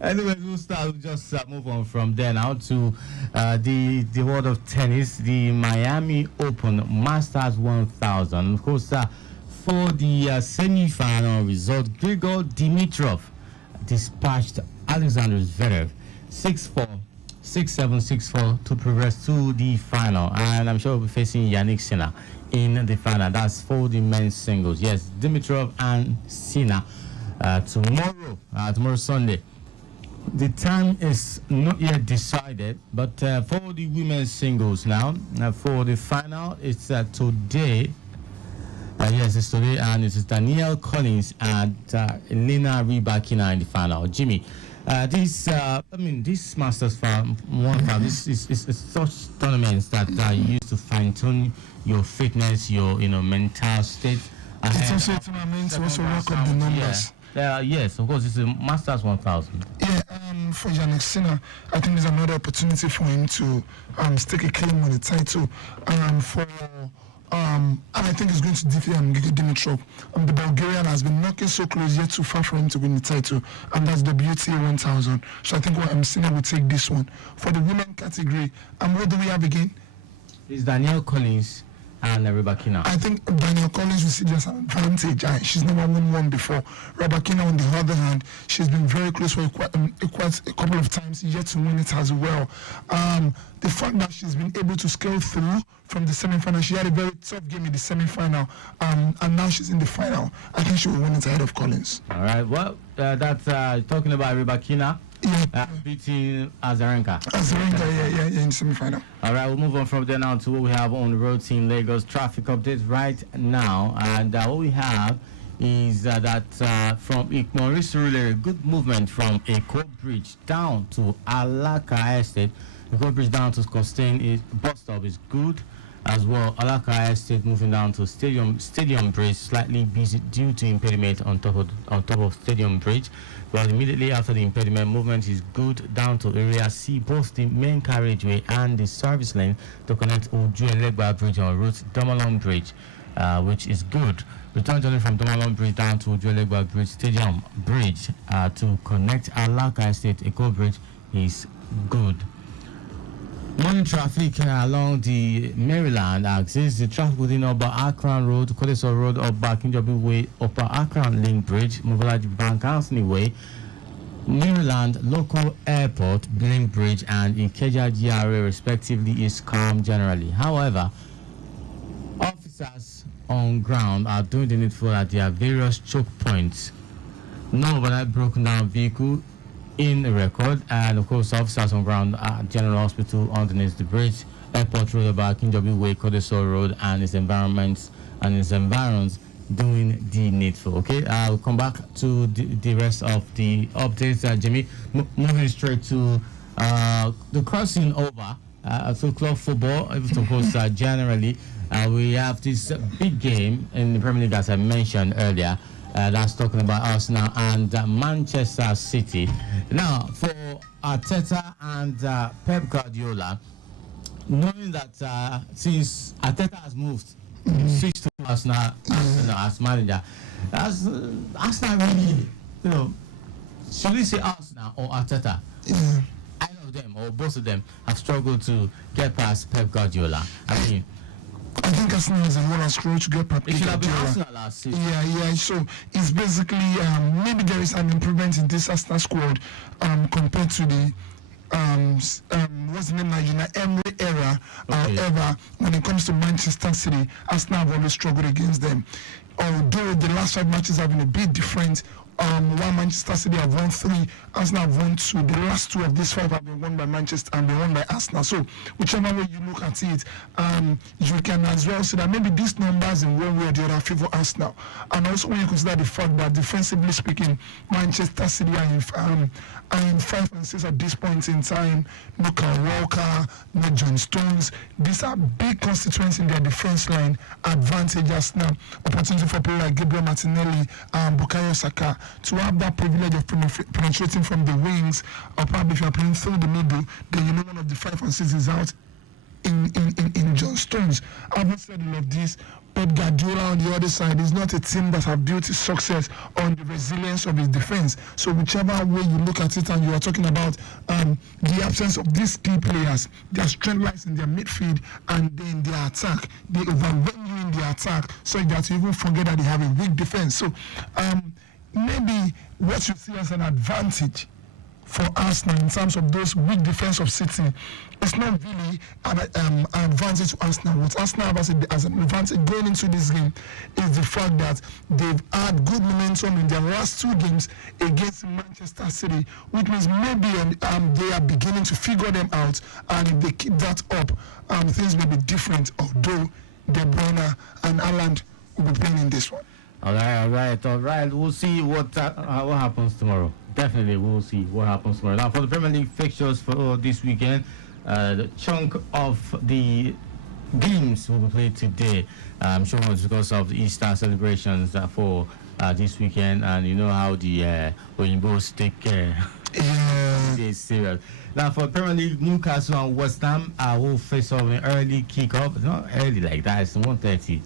Anyway, we'll just move on from there now to the world of tennis, the Miami Open Masters 1000. Of course, for the semi-final result, Grigor Dimitrov dispatched Alexander Zverev 6-4, 6-7, 6-4 to progress to the final. And I'm sure we'll be facing Yannick Sinner in the final. That's for the men's singles. Yes, Dimitrov and Sinner tomorrow Sunday. The time is not yet decided, but for the women's singles now, for the final, it's today. Yes, it's today, and it is Danielle Collins and Elena Rybakina in the final. Jimmy, this Masters this is such tournaments that you used to fine tune your fitness, your mental state. It's also a tournament to also work up the numbers. Yes, of course, it's a Masters 1000. Yeah, for Yannick Sinner, I think there's another opportunity for him to stake a claim on the title. And I think he's going to defeat Dimitrov. The Bulgarian has been knocking so close, yet too far for him to win the title, and that's the WTA 1000. So I think Sinner will take this one. For the women category, what do we have again? It's Danielle Collins and Rybakina. I think Danielle Collins will see just an advantage. She's never won one before. Rybakina, on the other hand, she's been very close for quite a couple of times, yet to win it as well. The fact that she's been able to scale through from the semi-final, she had a very tough game in the semi-final, and now she's in the final. I think she will win it ahead of Collins. All right. Well, that's talking about Rybakina. Yeah. Beating Azarenka. Yeah, in the semi-final. All right, we'll move on from there now to what we have on the road team Lagos traffic updates right now. And what we have is that from Ikmori Surulere, good movement from Eko Bridge down to Alaka Estate. Eko Bridge down to Costain bus stop is good as well. Alaka Estate moving down to Stadium Bridge, slightly busy due to impediment on top of Stadium Bridge. But immediately after the impediment, movement is good down to Area C, both the main carriageway and the service lane to connect Ojuelegba Bridge on route Domalon Bridge, which is good. Return journey from Domalon Bridge down to Ojuelegba Bridge, Stadium Bridge to connect Alaka Estate, Eko Bridge is good. Morning traffic along the Maryland axis. The traffic within Upper Akron Road, Kodeso Road, Upper Kinjobi Way, Upper Akron Link Bridge, Mobile Bank Anthony Way, Maryland Local Airport, Blink Bridge, and Ikeja GRA respectively is calm generally. However, officers on ground are doing the needful at their various choke points. No overnight broken down vehicle in the record, and of course officers on ground at General Hospital underneath the bridge, Airport Road, about Kinjobi Way, Kodeso Road, and its environs doing the needful. Okay, I'll come back to the rest of the updates. Jimmy, moving straight to the crossing over to club football. Of course, generally we have this big game in the Premier League, as I mentioned earlier. That's talking about Arsenal and Manchester City. Now, for Arteta and Pep Guardiola, knowing that since Arteta has moved, switched to Arsenal as manager, Arsenal really, should we say Arsenal or Arteta? Either of them or both of them have struggled to get past Pep Guardiola. I think Arsenal is the one that's trying to get Pep Guardiola. Yeah. So it's basically maybe there is an improvement in this Arsenal squad compared to the what's the name now? Emery era. However, when it comes to Manchester City, Arsenal have always struggled against them. Although the last 5 matches have been a bit different. While Manchester City have won 3, Arsenal have won 2. The last 2 of these 5 have been won by Manchester and been won by Arsenal. So whichever way you look at it, you can as well say that maybe these numbers in one way or the other favor Arsenal. And also when you consider the fact that defensively speaking, Manchester City are in 5 and 6 at this point in time. No Kyle Walker, no John Stones. These are big constituents in their defense line. Advantage Arsenal. Opportunity for people like Gabriel Martinelli and Bukayo Saka to have that privilege of penetrating from the wings, or probably if you're playing through the middle, then one of the 5 and 6 is out in John Stones. Having said all of this, Pep Guardiola on the other side is not a team that have built its success on the resilience of its defense. So whichever way you look at it, and you are talking about the absence of these key players, their strength lies in their midfield and then their attack. They overwhelm you in the attack so that you even forget that they have a weak defense. So maybe what you see as an advantage for Arsenal in terms of those weak defense of City, it's not really an advantage to Arsenal. What Arsenal have as an advantage going into this game is the fact that they've had good momentum in their last 2 games against Manchester City, which means maybe they are beginning to figure them out, and if they keep that up, things may be different, although De Bruyne and Haaland will be playing in this one. All right. We'll see what happens tomorrow. Definitely, we'll see what happens tomorrow. Now, for the Premier League fixtures for this weekend, the chunk of the games will be played today. I'm sure it's because of the Easter celebrations for this weekend, and you know how the Oyimbos take it's serious. Now, for Premier League, Newcastle and West Ham will face off an early kick-off. It's not early like that. It's 1:30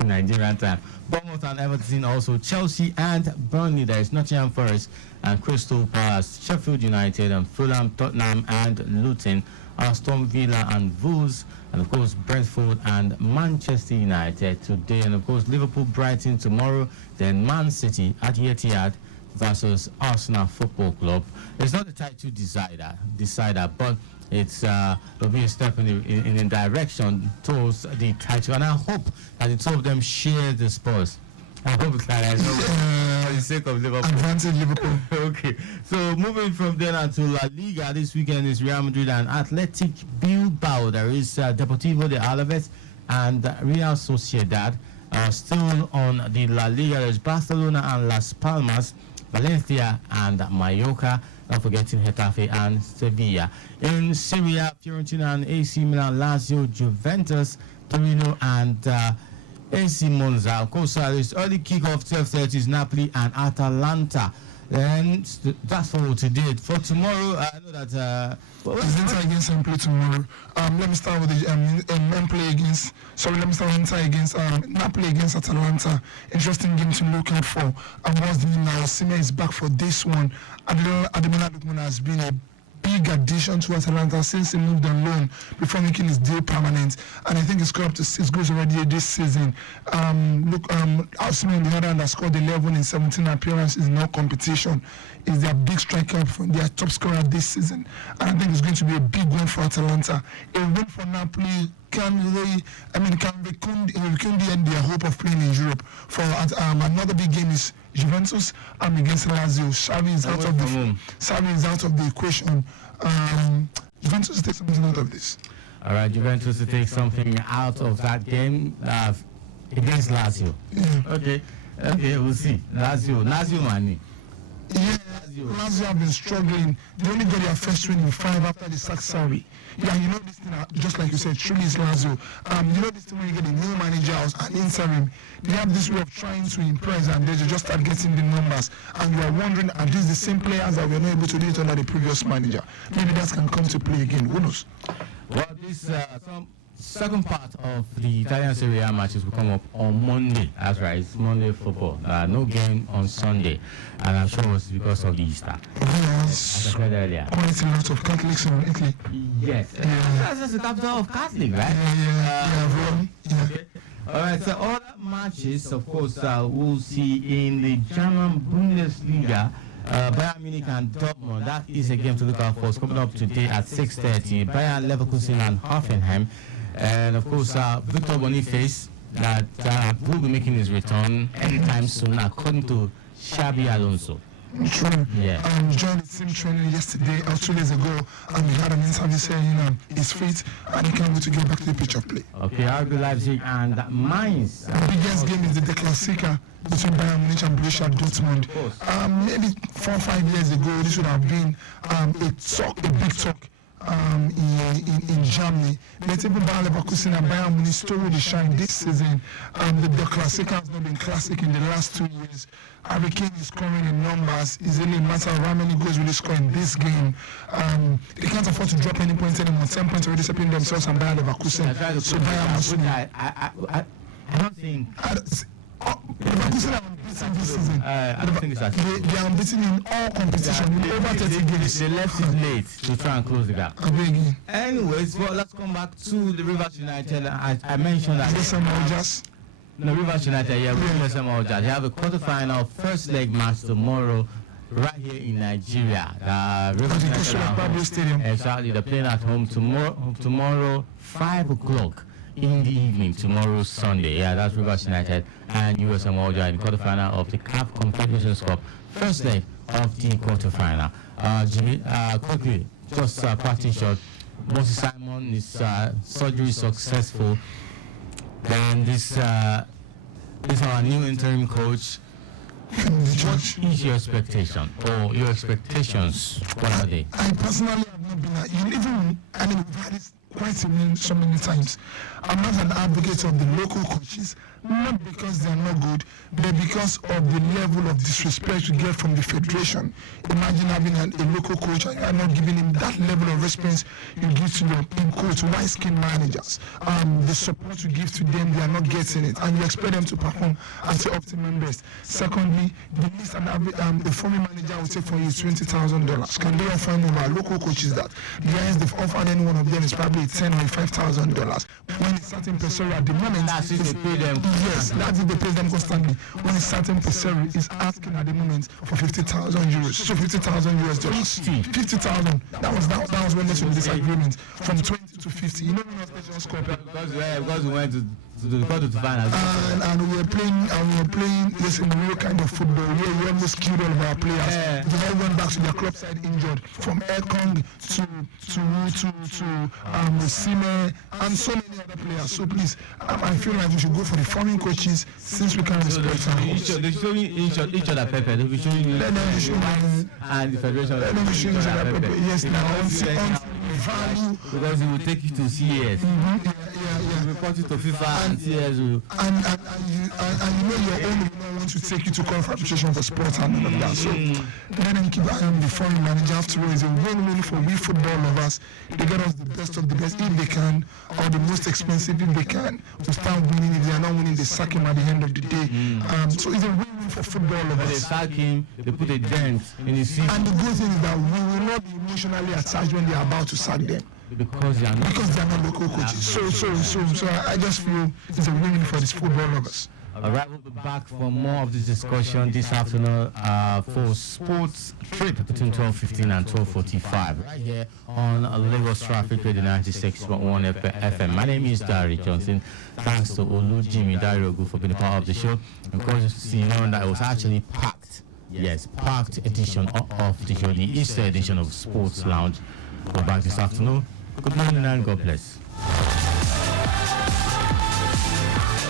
in Nigerian time. Bournemouth and Everton, also Chelsea and Burnley. There is Nottingham Forest and Crystal Palace, Sheffield United and Fulham, Tottenham and Luton, Aston Villa and Wolves, and of course Brentford and Manchester United today, and of course Liverpool, Brighton tomorrow, then Man City at Etihad versus Arsenal Football Club. It's not the title decider, but it's will be a step in a direction towards the title, and I hope that the two of them share the spoils. I hope that for the sake of Liverpool. Advantage Liverpool. Okay, so moving from there now to La Liga, this weekend is Real Madrid and Athletic Bilbao. There is Deportivo de Alaves and Real Sociedad. Still on the La Liga, there's Barcelona and Las Palmas, Valencia and Mallorca, not forgetting Getafe and Sevilla. In Syria, Fiorentina and AC Milan, Lazio, Juventus, Torino and AC Monza. Of course, this early kickoff 12:30 is Napoli and Atalanta. And that's for today. For tomorrow, I know that Inter against Empoli tomorrow. Let me start with the Empoli against. Let me start with Inter against Napoli against Atalanta. Interesting game to look out for. And what's the name now? Osimhen is back for this one. Ademola Lookman has been a big addition to Atalanta since he moved on loan before making his deal permanent, and I think it's got up to 6 goals already this season. Osimhen on the other hand has scored 11 in 17 appearances in all competition. Is their big striker, their top scorer this season, and I think it's going to be a big one for Atalanta. A win for Napoli can rekindle their hope of playing in Europe. For another big game is Juventus against Lazio. Xavi is out of the equation. Juventus will take something out of this. All right, Juventus to take something out of that game against Lazio. Yeah. Okay, we'll see. Lazio money. Yeah, Lazio have been struggling. They only got their first win in 5 after they sacked Sarri. Yeah, you know this thing, just like you said, truly is Lazio. You know this thing when you get a new manager an interim, they have this way of trying to impress, and they just start getting the numbers. And you are wondering, are these the same players that were not able to do it under the previous manager? Maybe that can come to play again. Who knows? Well, this second part of the Italian Serie A matches will come up on Monday. That's right, it's Monday football. No game on Sunday, and I'm sure it's because of the Easter. Yes. As I said earlier. Quite a lot of Catholics in Italy. Yes. That's the capital of Catholic, right? Yeah. Okay. All right, so all the matches, of course, we'll see in the German Bundesliga. Bayern Munich and Dortmund, that is a game to look out for. It's coming up today at 6:30. Bayern Leverkusen and Hoffenheim. And of course, Victor Boniface, that will be making his return anytime soon, according to Xabi Alonso. True. Yeah. Joined the team training yesterday or 2 days ago, and we had an interview saying he's fit and he can't wait to get back to the pitch of play. Okay, RB Leipzig and Mainz. The biggest game is the Klassiker between Bayern Munich and Borussia Dortmund. Maybe 4 or 5 years ago, this would have been a big talk in Germany. But even Bayer Leverkusen and Bayern Munich stole the shine this season. The Classic has not been classic in the last 2 years. Harry Kane is scoring in numbers. It's only a matter of how many goals will he score in this game. They can't afford to drop any points anymore. 10 points already separating themselves and Bayer Leverkusen. So Bayern must win. I don't think. Leverkusen are unbeaten this season. I don't think it's that. They are unbeaten in all competition in over 30 games. They left it late to try and close the gap. Anyways, well, let's come back to the Rivers United. I mentioned that. No, Rivers United, yeah, we They have a quarterfinal first leg match tomorrow right here in Nigeria. Rivers United Stadium. Exactly, they're playing at home tomorrow 5 o'clock in the evening, tomorrow Sunday. Yeah, that's Rivers United and USM Alger in the quarterfinal of the CAF Confederations Cup, first leg of the quarterfinal. Jimmy, quickly, just parting shot. Moses Simon is surgery successful. And this is our new interim coach. What is your expectation or your expectations? What are they? I personally have not been we've had this quite so many times. I'm not an advocate of the local coaches, not because they are not good, but because of the level of disrespect you get from the federation. Imagine having a local coach and you are not giving him that level of respect you give to your in-coach, wise-skin managers. The support you give to them, they are not getting it, and you expect them to perform at the optimum best. Secondly, the least the foreign manager will take for you is $20,000. Can they offer any of our local coaches that? The highest they've offered any one of them is probably $10,000 or $5,000. When it's certain person at the moment, that's if they pay them. Yes, that's if they pay them constantly. When a certain person is asking at the moment for 50,000 euros, so 50,000 US dollars. 50,000. That was when there's a disagreement from 20 to 50. You know when I was because we went to the quarterfinals. And we were playing this in a real kind of football where we almost killed all of our players. They all went back to their club side injured, from Ekong to Sime and so many other players. So please, I feel like we should go for the foreign coaches since we can respect them. They show each other pepper. They will show you and the federation. Let them show each other pepper. Yes, now value because it will take you to CS. Report you to FIFA and CS. And you know your own will want to take you to confrontation for sports and all of that. So let them keep eye on the foreign manager. After all, it's a win-win for we football lovers. They get us the best of the best if they can, or the most expensive if they can. To start winning, if they are not winning, they sack him at the end of the day. So it's a win-win for football lovers. But they sack him, they put a dent in his seat. And the good thing is that we will not be emotionally attached when they are about to sack them. Because they are not local coaches. So I just feel it's a win for these football lovers. Alright, we'll be back for more of this discussion this afternoon for Sports Trip between 12:15 and 12:45 right here on Lagos Traffic Radio 96.1 FM. My name is Dari Johnson. Thanks to Olujimi Ogun for being a part of the show. Of course, you know that it was actually packed. Yes, packed edition of the show, the Easter edition of Sports Lounge. We're back this afternoon. Good morning and God bless.